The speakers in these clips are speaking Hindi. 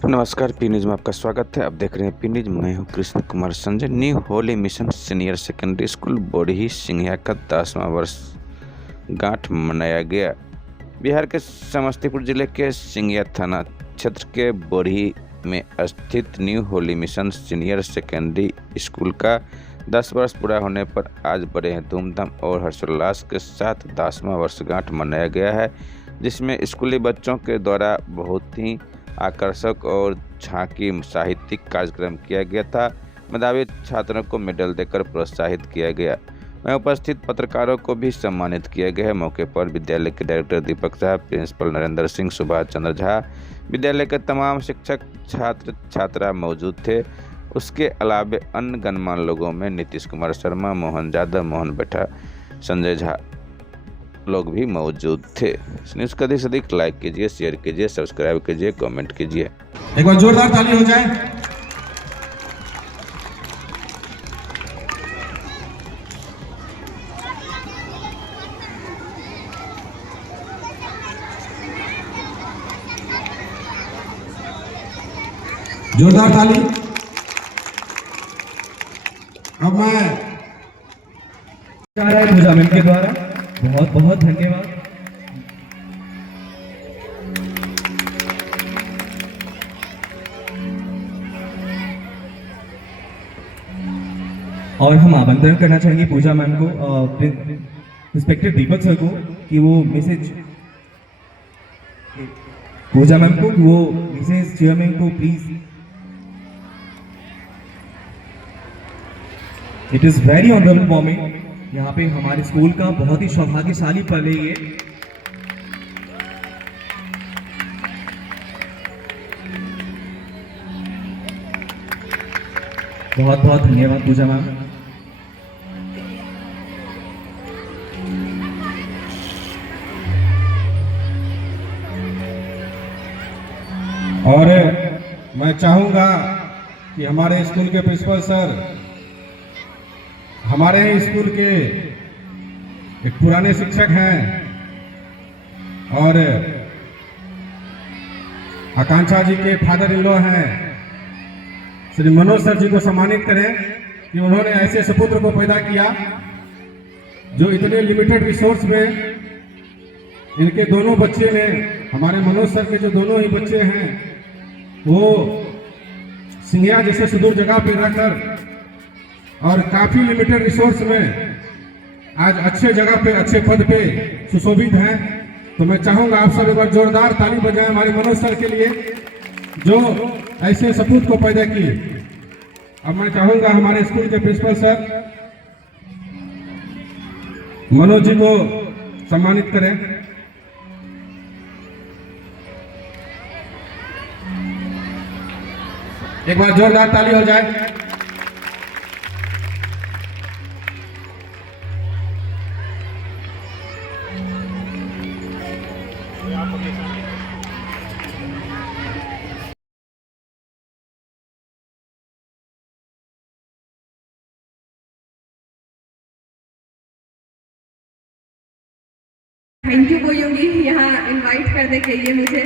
नमस्कार, पी न्यूज़ में आपका स्वागत है। आप देख रहे हैं पी न्यूज़। मैं हूं Krishna Kumar Sanjay. New holy mission senior secondary school Borhi Singhiya का 10वां वर्ष गांठ मनाया गया। बिहार के समस्तीपुर जिले के सिंघिया थाना क्षेत्र के बोरही में स्थित new holy mission senior secondary school का 10 वर्ष पूरा होने पर आज बड़े धूमधाम और हर्षोल्लास के साथ 10वां वर्षगांठ मनाया गया है, जिसमें स्कूली बच्चों के द्वारा बहुत ही आकर्षक और झांकी साहित्यिक कार्यक्रम किया गया था। मेधावी छात्रों को मेडल देकर प्रोत्साहित किया गया। वहीं उपस्थित पत्रकारों को भी सम्मानित किया गया है। मौके पर विद्यालय के डायरेक्टर दीपक साहब, प्रिंसिपल नरेंद्र सिंह, सुभाष चंद्र झा, विद्यालय के तमाम शिक्षक, छात्र छात्रा मौजूद थे। उसके अलावा अन्य गणमान्य लोगों में नीतीश कुमार शर्मा, मोहन यादव, मोहन बैठा, संजय झा लोग भी मौजूद थे। इस न्यूज़ को अधिक से अधिक लाइक कीजिए, शेयर कीजिए, सब्सक्राइब कीजिए, कमेंट कीजिए। एक बार जोरदार ताली हो जाए। जोरदार ताली। अब मैं पूजा मैम के द्वारा बहुत बहुत धन्यवाद। और हम आमंत्रण करना चाहेंगे पूजा मैम को, इंस्पेक्टर दीपक सर को, कि वो मैसेज पूजा मैम को, कि वो मैसेज चेयरमैन को please. It is very honourable for me. यहाँ पे हमारे स्कूल का बहुत ही सौभाग्यशाली पल है ये। बहुत बहुत धन्यवाद पूजा मैम। और मैं चाहूंगा कि हमारे स्कूल के प्रिंसिपल सर, हमारे स्कूल के एक पुराने शिक्षक हैं और आकांक्षा जी के फादर इन लॉ हैं, श्री मनोज सर जी को सम्मानित करें कि उन्होंने ऐसे सपुत्र को पैदा किया जो इतने लिमिटेड रिसोर्स में इनके दोनों बच्चे ने, हमारे मनोज सर के जो दोनों ही बच्चे हैं, वो सिंघिया जैसे सुदूर जगह पे रहकर और काफी लिमिटेड रिसोर्स में आज अच्छे जगह पे, अच्छे पद पे सुशोभित हैं। तो मैं चाहूंगा आप सब एक बार जोरदार ताली बजाएं हमारे मनोज सर के लिए, जो ऐसे सपूत को पैदा किए। अब मैं चाहूंगा हमारे स्कूल के प्रिंसिपल सर मनोज जी को सम्मानित करें। एक बार जोरदार ताली हो जाए। थैंक यू बोलूँगी यहाँ इनवाइट करने के लिए मुझे,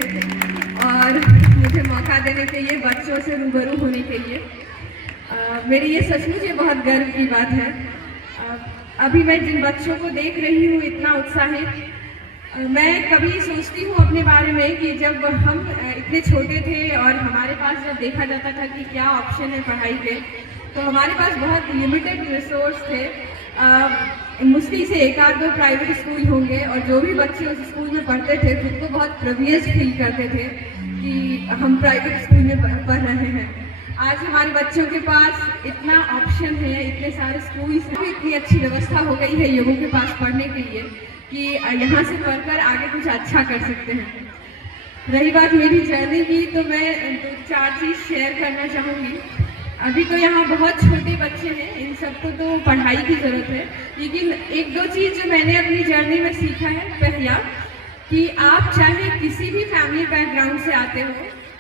और मुझे मौका देने के लिए, बच्चों से रूबरू होने के लिए। मेरी ये सचमुच ये बहुत गर्व की बात है। अभी मैं जिन बच्चों को देख रही हूँ इतना उत्साहित, मैं कभी सोचती हूँ अपने बारे में कि जब हम इतने छोटे थे और हमारे पास जब देखा जाता था कि क्या ऑप्शन है पढ़ाई के, तो हमारे पास बहुत लिमिटेड रिसोर्स थे। मुश्किल से एक आध दो प्राइवेट स्कूल होंगे, और जो भी बच्चे उस स्कूल में पढ़ते थे खुद को बहुत प्रिविलेज फील करते थे कि हम प्राइवेट स्कूल में पढ़ रहे हैं। आज हमारे बच्चों के पास इतना ऑप्शन है, इतने सारे स्कूल्स हैं, इतनी अच्छी व्यवस्था हो गई है लोगों के पास पढ़ने के लिए कि यहाँ से पढ़कर आगे कुछ अच्छा कर सकते हैं। रही बात मेरी जर्नी की, तो मैं 2-4 चीज़ शेयर करना चाहूँगी। अभी तो यहाँ बहुत छोटे बच्चे हैं, इन सबको तो पढ़ाई की ज़रूरत है, लेकिन 1-2 चीज़ जो मैंने अपनी जर्नी में सीखा है। पहला कि आप चाहे किसी भी फैमिली बैकग्राउंड से आते हो,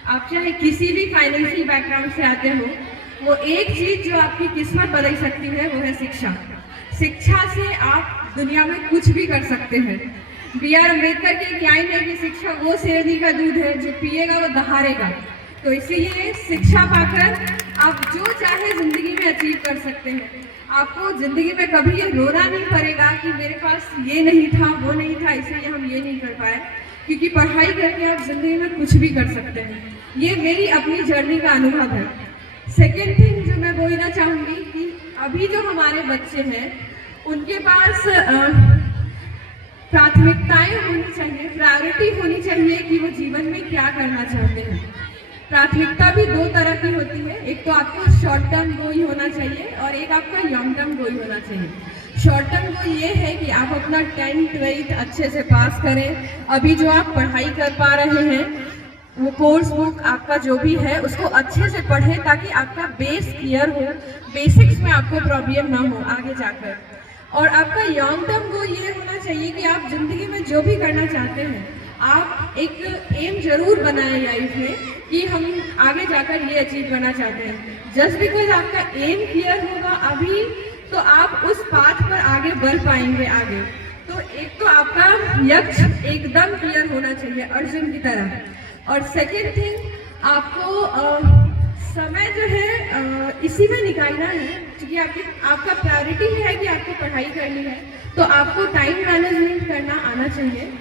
आप चाहे किसी भी फाइनेंशियल बैकग्राउंड से आते हो, वो एक चीज़ जो आपकी किस्मत बदल सकती है वो है शिक्षा। शिक्षा से आप दुनिया में कुछ भी कर सकते हैं। बी आर अम्बेडकर की एक लाइन है कि शिक्षा वो शेरनी का दूध है जो पिएगा वो दहाड़ेगा। तो इसीलिए शिक्षा पाकर आप जो चाहे ज़िंदगी में अचीव कर सकते हैं। आपको ज़िंदगी में कभी ये रोना नहीं पड़ेगा कि मेरे पास ये नहीं था, वो नहीं था, इसलिए हम ये नहीं कर पाए, क्योंकि पढ़ाई करके आप ज़िंदगी में कुछ भी कर सकते हैं। ये मेरी अपनी जर्नी का अनुभव है। सेकेंड थिंग जो मैं बोलना चाहूँगी कि अभी जो हमारे बच्चे हैं उनके पास प्राथमिकताएं होनी चाहिए, प्रायोरिटी होनी चाहिए कि वो जीवन में क्या करना चाहते हैं। प्राथमिकता भी दो तरह की होती है, एक तो आपको शॉर्ट टर्म गोल होना चाहिए और एक आपका लॉन्ग टर्म गोल होना चाहिए। शॉर्ट टर्म गोल ये है कि आप अपना 10th 12th अच्छे से पास करें। अभी जो आप पढ़ाई कर पा रहे हैं वो कोर्स बुक आपका जो भी है उसको अच्छे से पढ़ें ताकि आपका बेस क्लियर हो, बेसिक्स में आपको प्रॉब्लम ना हो आगे जाकर। और आपका लॉन्ग टर्म गोल ये होना चाहिए कि आप जिंदगी में जो भी करना चाहते हैं आप एक एम जरूर बनाएं लाइफ में कि हम आगे जाकर ये अचीव करना चाहते हैं। जस्ट बिकॉज आपका एम क्लियर होगा अभी तो आप उस पाथ पर आगे बढ़ पाएंगे आगे। तो एक तो आपका लक्ष्य एकदम क्लियर होना चाहिए अर्जुन की तरह। और सेकेंड थिंग आपको समय जो है इसी में निकालना है, क्योंकि आपका प्रायोरिटी है कि आपको पढ़ाई करनी है तो आपको टाइम मैनेजमेंट करना आना चाहिए।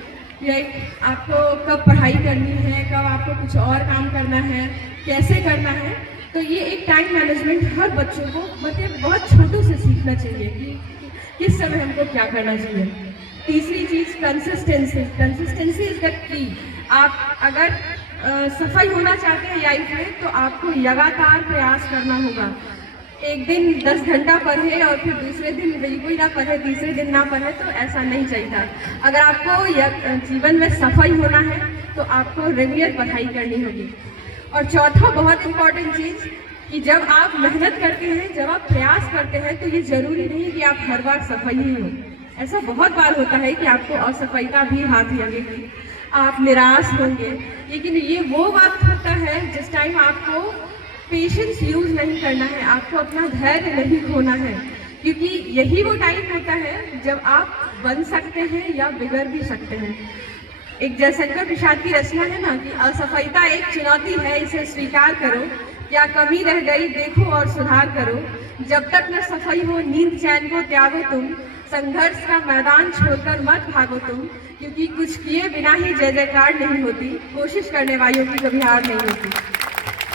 लाइक आपको कब पढ़ाई करनी है, कब आपको कुछ और काम करना है, कैसे करना है। तो ये एक टाइम मैनेजमेंट हर बच्चों को मतलब बहुत छोटों से सीखना चाहिए कि किस समय हमको क्या करना चाहिए। तीसरी चीज़ consistency. Consistency is the key. आप अगर सफल होना चाहते हैं लाइफ में तो आपको लगातार प्रयास करना होगा। एक दिन 10 घंटा पढ़े और फिर दूसरे दिन बिल्कुल ना पढ़े, तीसरे दिन ना पढ़े, तो ऐसा नहीं चाहिए। अगर आपको जीवन में सफल होना है तो आपको रेगुलर पढ़ाई करनी होगी। और चौथा बहुत इम्पॉर्टेंट चीज़ कि जब आप मेहनत करते हैं, जब आप प्रयास करते हैं तो ये ज़रूरी नहीं कि आप हर बार सफल ही हो। ऐसा बहुत बार होता है कि आपको असफलता भी हाथ लगेगी, आप निराश होंगे, लेकिन ये वो वक्त होता है जिस टाइम आपको पेशेंस यूज नहीं करना है, आपको अपना धैर्य नहीं खोना है, क्योंकि यही वो टाइम होता है जब आप बन सकते हैं या बिगड़ भी सकते हैं। एक जयशंकर प्रसाद की रचना है ना कि असफलता एक चुनौती है, इसे स्वीकार करो, क्या कमी रह गई देखो और सुधार करो, जब तक न सफल हो नींद चैन को त्यागो तुम, संघर्ष का मैदान छोड़कर मत भागो तुम, क्योंकि कुछ किए बिना ही जय जयकार नहीं होती, कोशिश करने वालों की कभी हार नहीं होती।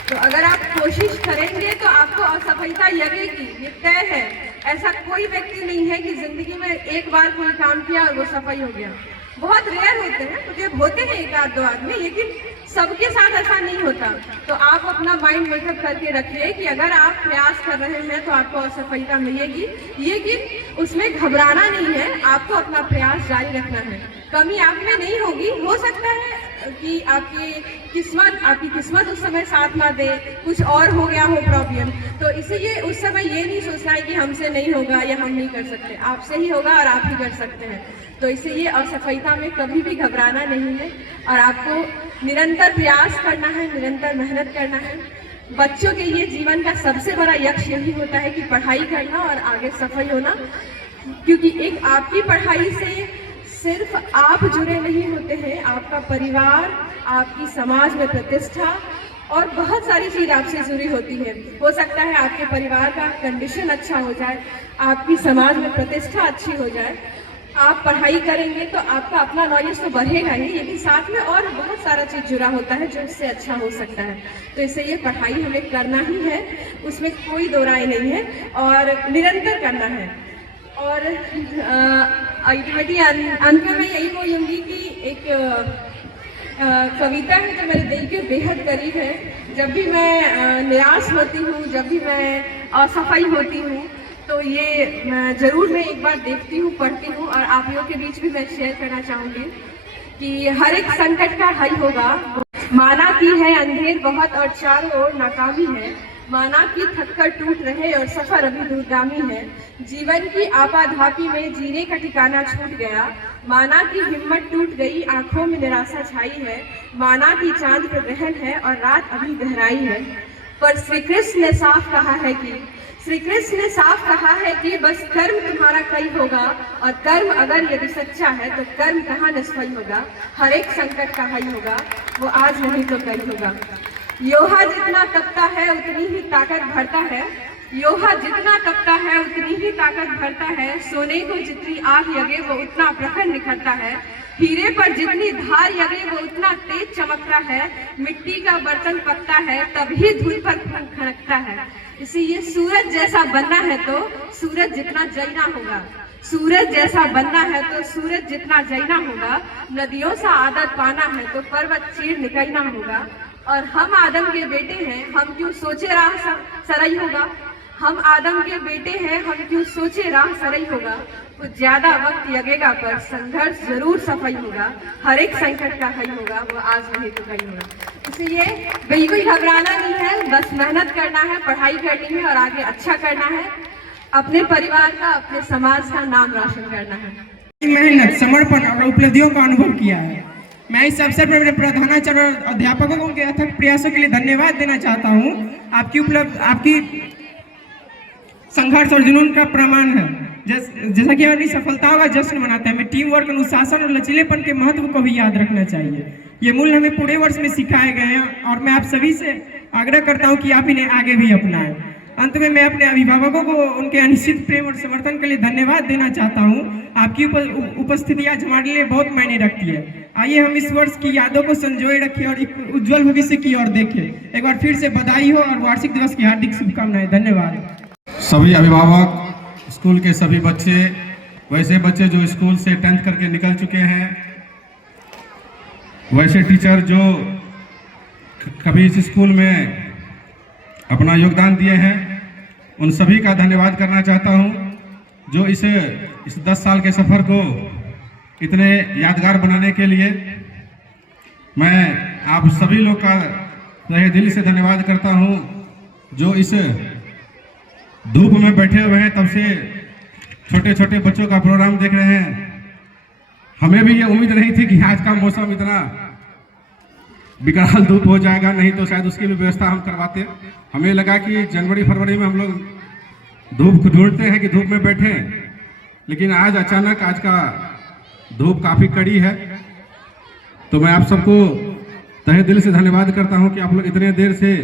तो अगर आप कोशिश करेंगे तो आपको असफलता लगेगी, ये तय है। ऐसा कोई व्यक्ति नहीं है कि जिंदगी में एक बार कोई काम किया और वो सफल हो गया। बहुत रेयर होते हैं, मतलब होते हैं एक आध दो आदमी, लेकिन सबके साथ ऐसा नहीं होता। तो आप अपना माइंड मेकअप करके रखिए कि अगर आप प्रयास कर रहे हैं तो आपको असफलता मिलेगी, लेकिन उसमें घबराना नहीं है, आपको अपना प्रयास जारी रखना है। कमी आप में नहीं होगी, हो सकता है कि आपकी किस्मत उस समय साथ ना दे, कुछ और हो गया हो प्रॉब्लम, तो इसीलिए उस समय ये नहीं सोचना है कि हमसे नहीं होगा या हम नहीं कर सकते, आपसे ही होगा और आप ही कर सकते हैं। तो इसीलिए असफलता में कभी भी घबराना नहीं है और आपको निरंतर प्रयास करना है, निरंतर मेहनत करना है। बच्चों के लिए जीवन का सबसे बड़ा लक्ष्य यही होता है कि पढ़ाई करना और आगे सफल होना, क्योंकि एक आपकी पढ़ाई से सिर्फ आप जुड़े नहीं होते हैं, आपका परिवार, आपकी समाज में प्रतिष्ठा और बहुत सारी चीज़ आपसे जुड़ी होती है। हो सकता है आपके परिवार का कंडीशन अच्छा हो जाए, आपकी समाज में प्रतिष्ठा अच्छी हो जाए। आप पढ़ाई करेंगे तो आपका अपना नॉलेज तो बढ़ेगा ही, लेकिन साथ में और बहुत सारा चीज़ जुड़ा होता है जो इससे अच्छा हो सकता है। तो इससे ये पढ़ाई हमें करना ही है, उसमें कोई दो राय नहीं है और निरंतर करना है। और अल्टीमेटली अंत में मैं यही बोलूँगी कि एक कविता है जो मेरे दिल के बेहद करीब है। जब भी मैं निराश होती हूँ, जब भी मैं असफल होती हूँ, तो ये ज़रूर मैं एक बार देखती हूँ, पढ़ती हूँ और आप लोगों के बीच भी मैं शेयर करना चाहूँगी कि हर एक संकट का हल होगा। माना की है अंधेर बहुत और चारों ओर नाकामी है, माना की थककर टूट रहे और सफर अभी दूरगामी है, जीवन की आपाधापी में जीने का ठिकाना छूट गया, माना की हिम्मत टूट गई आंखों में निराशा छाई है, माना की चांद पर ग्रहण है और रात अभी गहराई है, पर श्री कृष्ण ने साफ कहा है कि बस कर्म तुम्हारा कई होगा और कर्म अगर यदि सच्चा है तो कर्म कहाँ निष्फल होगा, हर एक संकट का हल होगा, वो आज नहीं तो कल होगा। लोहा जितना तपता है उतनी ही ताकत भरता है, लोहा जितना तपता है उतनी ही ताकत भरता है, सोने को जितनी आग लगे वो उतना प्रखर निखरता है, हीरे पर जितनी धार लगे वो उतना तेज चमकता है, मिट्टी का बर्तन पकता है तभी धूल पर खनकता है। इसीलिए सूरज जैसा बनना है तो सूरज जितना जलना होगा, सूरज जैसा बनना है तो सूरज जितना जलना होगा, नदियों सा आदत पाना है तो पर्वत चीर निकलना होगा। और हम आदम के बेटे हैं, हम क्यों सोचे राह सरई होगा, हम आदम के बेटे हैं, हम क्यों सोचे राह सरई होगा, कुछ ज्यादा वक्त लगेगा पर संघर्ष जरूर सफल होगा, हर एक संकट का हल होगा, वो आज नहीं तो कल होगा। इसलिए बिल्कुल घबराना नहीं है, बस मेहनत करना है, पढ़ाई करनी है और आगे अच्छा करना है, अपने परिवार का, अपने समाज का नाम रोशन करना है। मेहनत, समर्पण और उपलब्धियों का अनुभव किया है। मैं इस अवसर पर मेरे प्रधानाचार्य और अध्यापकों को उनके अथक प्रयासों के लिए धन्यवाद देना चाहता हूँ। आपकी संघर्ष और जुनून का प्रमाण है। जैसा कि हम अपनी सफलताओं का जश्न मनाते हैं, हमें टीम वर्क, अनुशासन और लचीलेपन के महत्व को भी याद रखना चाहिए। ये मूल्य हमें पूरे वर्ष में सिखाए गए हैं और मैं आप सभी से आग्रह करता हूँ कि आप इन्हें आगे भी अपनाएं। अंत में मैं अपने अभिभावकों को उनके अनिश्चित प्रेम और समर्थन के लिए धन्यवाद देना चाहता हूँ। आपकी उपस्थिति आज हमारे लिए बहुत मायने रखती है। आइए हम इस वर्ष की यादों को संजोए रखें और एक उज्जवल भविष्य की ओर देखें। एक बार फिर से बधाई हो और वार्षिक दिवस की हार्दिक शुभकामनाएं। धन्यवाद। सभी अभिभावक, स्कूल के सभी बच्चे, वैसे बच्चे जो स्कूल से 10th करके निकल चुके हैं, वैसे टीचर जो कभी इस स्कूल में अपना योगदान दिए हैं, उन सभी का धन्यवाद करना चाहता हूं, जो इस 10 साल के सफ़र को इतने यादगार बनाने के लिए मैं आप सभी लोग का तहे दिल से धन्यवाद करता हूं, जो इस धूप में बैठे हुए हैं, तब से छोटे छोटे बच्चों का प्रोग्राम देख रहे हैं। हमें भी ये उम्मीद नहीं थी कि आज का मौसम इतना विकराल धूप हो जाएगा, नहीं तो शायद उसकी भी व्यवस्था हम करवाते। हमें लगा कि जनवरी फरवरी में हम लोग धूप ढूंढते हैं कि धूप में बैठे, लेकिन आज अचानक आज का धूप काफ़ी कड़ी है। तो मैं आप सबको तहे दिल से धन्यवाद करता हूं कि आप लोग इतने देर से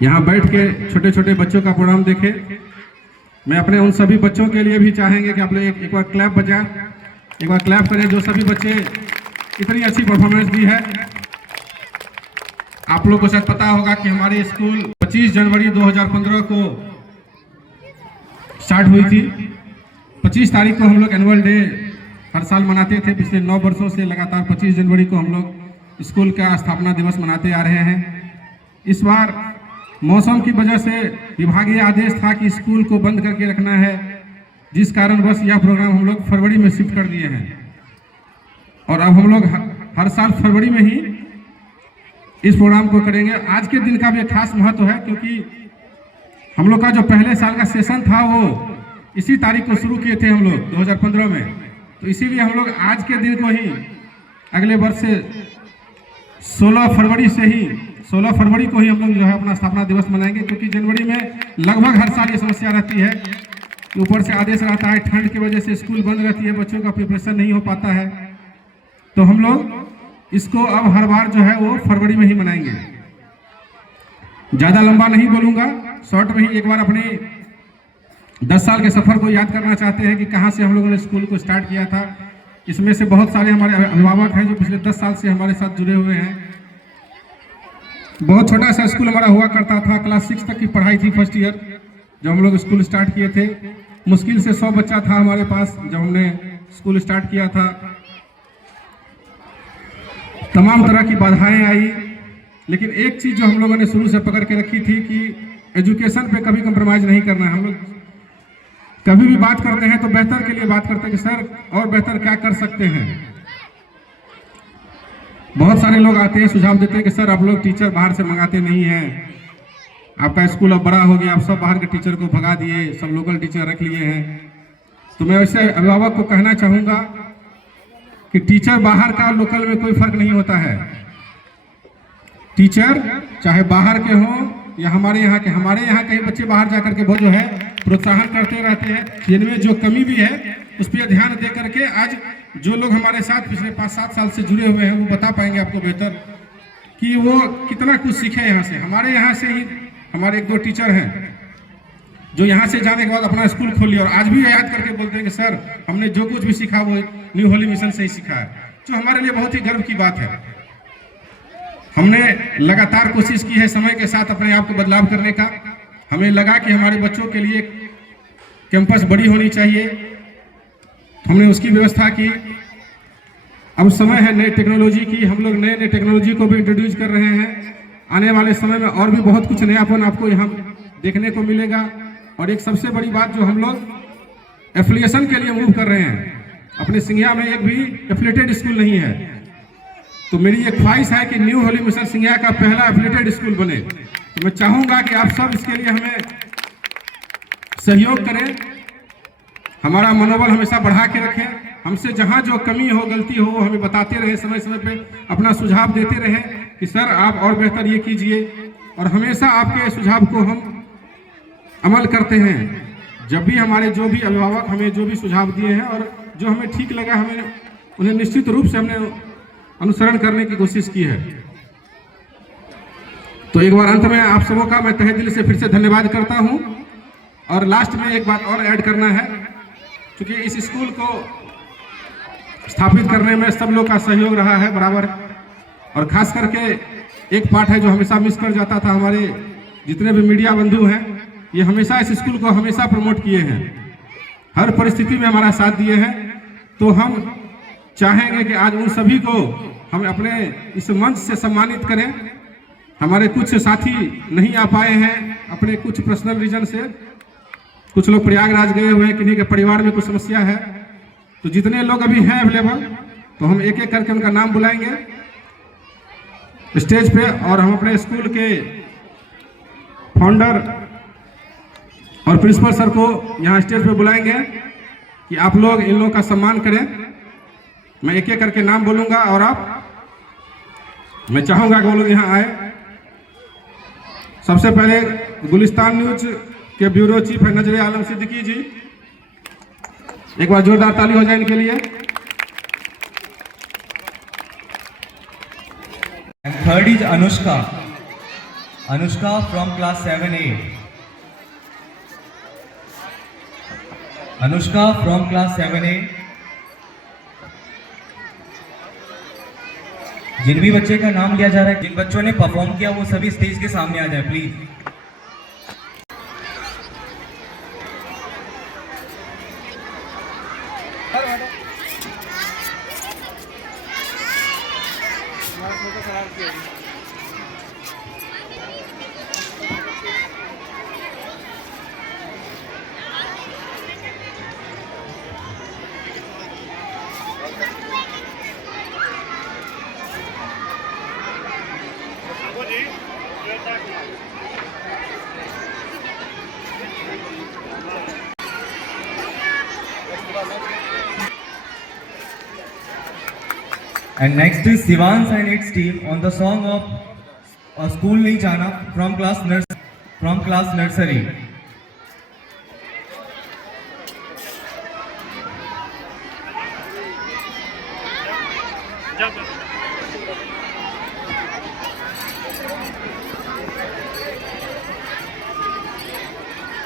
यहाँ बैठ के छोटे छोटे बच्चों का प्रोग्राम देखें। मैं अपने उन सभी बच्चों के लिए भी चाहेंगे कि आप लोग एक बार क्लैप बजाएं, एक बार क्लैप करें, जो सभी बच्चे इतनी अच्छी परफॉर्मेंस दी है। आप लोग को शायद पता होगा कि हमारे स्कूल 25 जनवरी 2015 को स्टार्ट हुई थी। 25 तारीख को हम लोग एनुअल डे हर साल मनाते थे। पिछले 9 वर्षों से लगातार 25 जनवरी को हम लोग स्कूल का स्थापना दिवस मनाते आ रहे हैं। इस बार मौसम की वजह से विभागीय आदेश था कि स्कूल को बंद करके रखना है, जिस कारण बस यह प्रोग्राम हम लोग फरवरी में शिफ्ट कर दिए हैं। और अब हम लोग हर साल फरवरी में ही इस प्रोग्राम को करेंगे। आज के दिन का भी एक खास महत्व है, क्योंकि हम लोग का जो पहले साल का सेशन था वो इसी तारीख को शुरू किए थे हम लोग 2015 में। तो इसीलिए हम लोग आज के दिन को ही अगले वर्ष से 16 फरवरी को ही हम लोग जो है अपना स्थापना दिवस मनाएंगे, क्योंकि जनवरी में लगभग हर साल ये समस्या रहती है कि ऊपर से आदेश रहता है, ठंड की वजह से स्कूल बंद रहती है, बच्चों का प्रिपरेशन नहीं हो पाता है। तो हम लोग इसको अब हर बार जो है वो फरवरी में ही मनाएंगे। ज़्यादा लंबा नहीं बोलूँगा, शॉर्ट में ही एक बार अपने 10 साल के सफ़र को याद करना चाहते हैं कि कहाँ से हम लोगों ने स्कूल को स्टार्ट किया था। इसमें से बहुत सारे हमारे अभिभावक हैं जो पिछले 10 साल से हमारे साथ जुड़े हुए हैं। बहुत छोटा सा स्कूल हमारा हुआ करता था, क्लास 6 तक की पढ़ाई थी फर्स्ट ईयर जब हम लोग स्कूल स्टार्ट किए थे। मुश्किल से 100 बच्चा था हमारे पास जब हमने स्कूल स्टार्ट किया था। तमाम तरह की बाधाएं आई, लेकिन एक चीज़ जो हम लोगों ने शुरू से पकड़ के रखी थी कि एजुकेशन पे कभी कंप्रोमाइज़ नहीं करना है। हम लोग कभी भी बात करते हैं तो बेहतर के लिए बात करते हैं कि सर और बेहतर क्या कर सकते हैं। बहुत सारे लोग आते हैं, सुझाव देते हैं कि सर आप लोग टीचर बाहर से मंगाते नहीं हैं, आपका स्कूल अब बड़ा हो गया, आप सब बाहर के टीचर को भगा दिए, सब लोकल टीचर रख लिए हैं। तो मैं वैसे अभिभावक को कहना चाहूँगा कि टीचर बाहर का लोकल में कोई फर्क नहीं होता है। टीचर चाहे बाहर के हों या हमारे यहाँ के, हमारे यहाँ कई बच्चे बाहर जाकर के बहुत जो है प्रोत्साहन करते रहते हैं। जिनमें जो कमी भी है उस पर ध्यान दे करके आज जो लोग हमारे साथ पिछले 5-7 साल से जुड़े हुए हैं वो बता पाएंगे आपको बेहतर कि वो कितना कुछ सीखे यहाँ से। हमारे यहाँ से ही हमारे 1-2 टीचर हैं जो यहाँ से जाने के बाद अपना स्कूल खोल लिया और आज भी याद करके बोलते हैं कि सर हमने जो कुछ भी सीखा वो न्यू होली मिशन से ही सीखा है, जो हमारे लिए बहुत ही गर्व की बात है। हमने लगातार कोशिश की है समय के साथ अपने आप को बदलाव करने का। हमें लगा कि हमारे बच्चों के लिए कैंपस बड़ी होनी चाहिए, हमने उसकी व्यवस्था की। अब समय है नई टेक्नोलॉजी की, हम लोग नए टेक्नोलॉजी को भी इंट्रोड्यूस कर रहे हैं। आने वाले समय में और भी बहुत कुछ नयापन आपको यहाँ देखने को मिलेगा। और एक सबसे बड़ी बात जो हम लोग एफिलिएशन के लिए मूव कर रहे हैं, अपने सिंघिया में एक भी एफिलेटेड स्कूल नहीं है, तो मेरी एक ख्वाहिश है कि न्यू होली मिशन सिंघिया का पहला एफिलेटेड स्कूल बने। तो मैं चाहूँगा कि आप सब इसके लिए हमें सहयोग करें, हमारा मनोबल हमेशा बढ़ा के रखें। हमसे जहाँ जो कमी हो गलती हो वो हमें बताते रहे, समय समय पे अपना सुझाव देते रहे कि सर आप और बेहतर ये कीजिए, और हमेशा आपके सुझाव को हम अमल करते हैं। जब भी हमारे जो भी अभिभावक हमें जो भी सुझाव दिए हैं और जो हमें ठीक लगा, हमें उन्हें निश्चित रूप से हमने अनुसरण करने की कोशिश की है। तो एक बार अंत में आप सबों का मैं तहे दिल से फिर से धन्यवाद करता हूं। और लास्ट में एक बात और ऐड करना है, क्योंकि इस स्कूल को स्थापित करने में सब लोग का सहयोग रहा है बराबर, और खास करके एक पार्ट है जो हमेशा मिस कर जाता था, हमारे जितने भी मीडिया बंधु हैं ये हमेशा इस स्कूल को हमेशा प्रमोट किए हैं, हर परिस्थिति में हमारा साथ दिए हैं। तो हम चाहेंगे कि आज उन सभी को हम अपने इस मंच से सम्मानित करें। हमारे कुछ साथी नहीं आ पाए हैं अपने कुछ पर्सनल रीजन से, कुछ लोग प्रयागराज गए हुए हैं, किन्हीं के परिवार में कुछ समस्या है। तो जितने लोग अभी हैं अवेलेबल, तो हम एक एक करके उनका नाम बुलाएंगे स्टेज पे, और हम अपने स्कूल के फाउंडर और प्रिंसिपल सर को यहाँ स्टेज पे बुलाएंगे कि आप लोग इन लोगों का सम्मान करें। मैं एक एक करके नाम बोलूंगा और मैं चाहूंगा कि वो लोग यहाँ आए। सबसे पहले गुलिस्तान न्यूज के ब्यूरो चीफ है नजर आलम सिद्दीकी जी, एक बार जोरदार ताली हो जाए इनके लिए। And third is Anushka. Anushka from class 7A. Anushka from class 7A. जिन भी बच्चे का नाम लिया जा रहा है, जिन बच्चों ने परफॉर्म किया, वो सभी स्टेज के सामने आ जाए please. And next is Sivansh and its team on the song of School Nahi Jana from class nursery.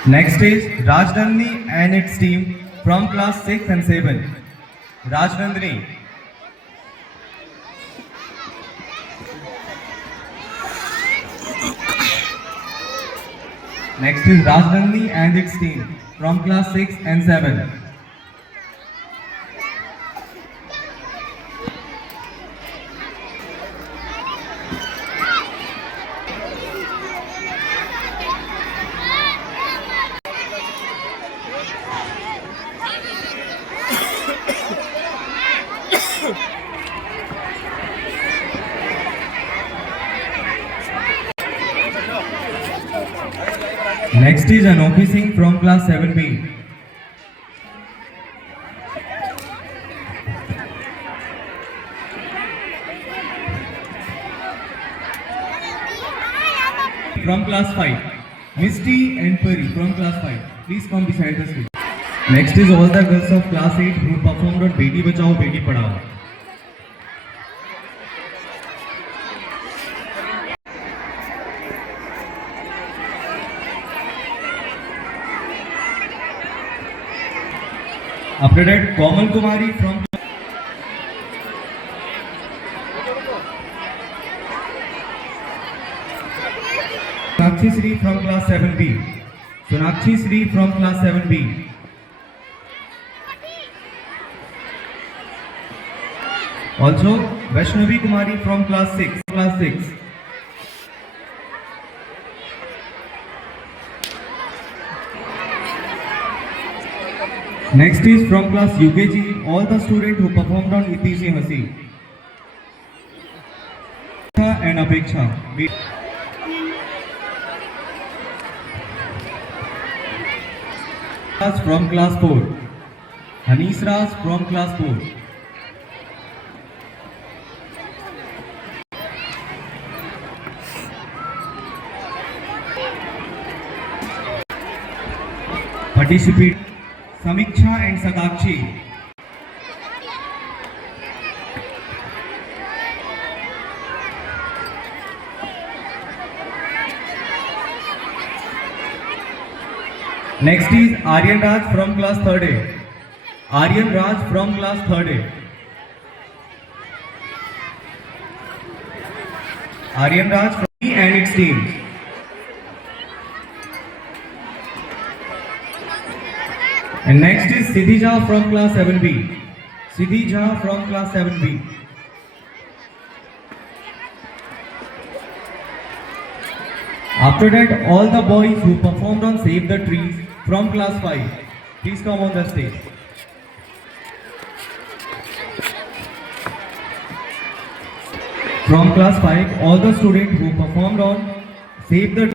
Next is Rajdandini and its team from class 6 and 7. Rajdandini. Next is Rajdandini and its team from class 6 and 7. Next is Anopi Singh from class 7B. From class 5, Misty and Puri from class 5. Please come beside the stage. Next is all the girls of class 8 who performed on Beti Bachao Beti Padhao. After that, Komal Kumari from Sonakshi Sri from class 7B. Sonakshi Sri from class 7B. Also, Vaishnavi Kumari from class 6. Class 6. Next is from class UKG, all the students who performed on Iti Si Hasi. And Apeksha. From class 4. Hanis Raj from class 4. Participate Samiksha and Sakakshi. Next is Aryan Raj from class 3rd A. Aryan Raj from class 3rd A. Aryan Raj from me and its team. And next is Siddhi Jha from class 7B. Siddhi Jha from class 7B. After that, all the boys who performed on Save the Trees from class 5, please come on the stage. From class 5, all the students who performed on Save the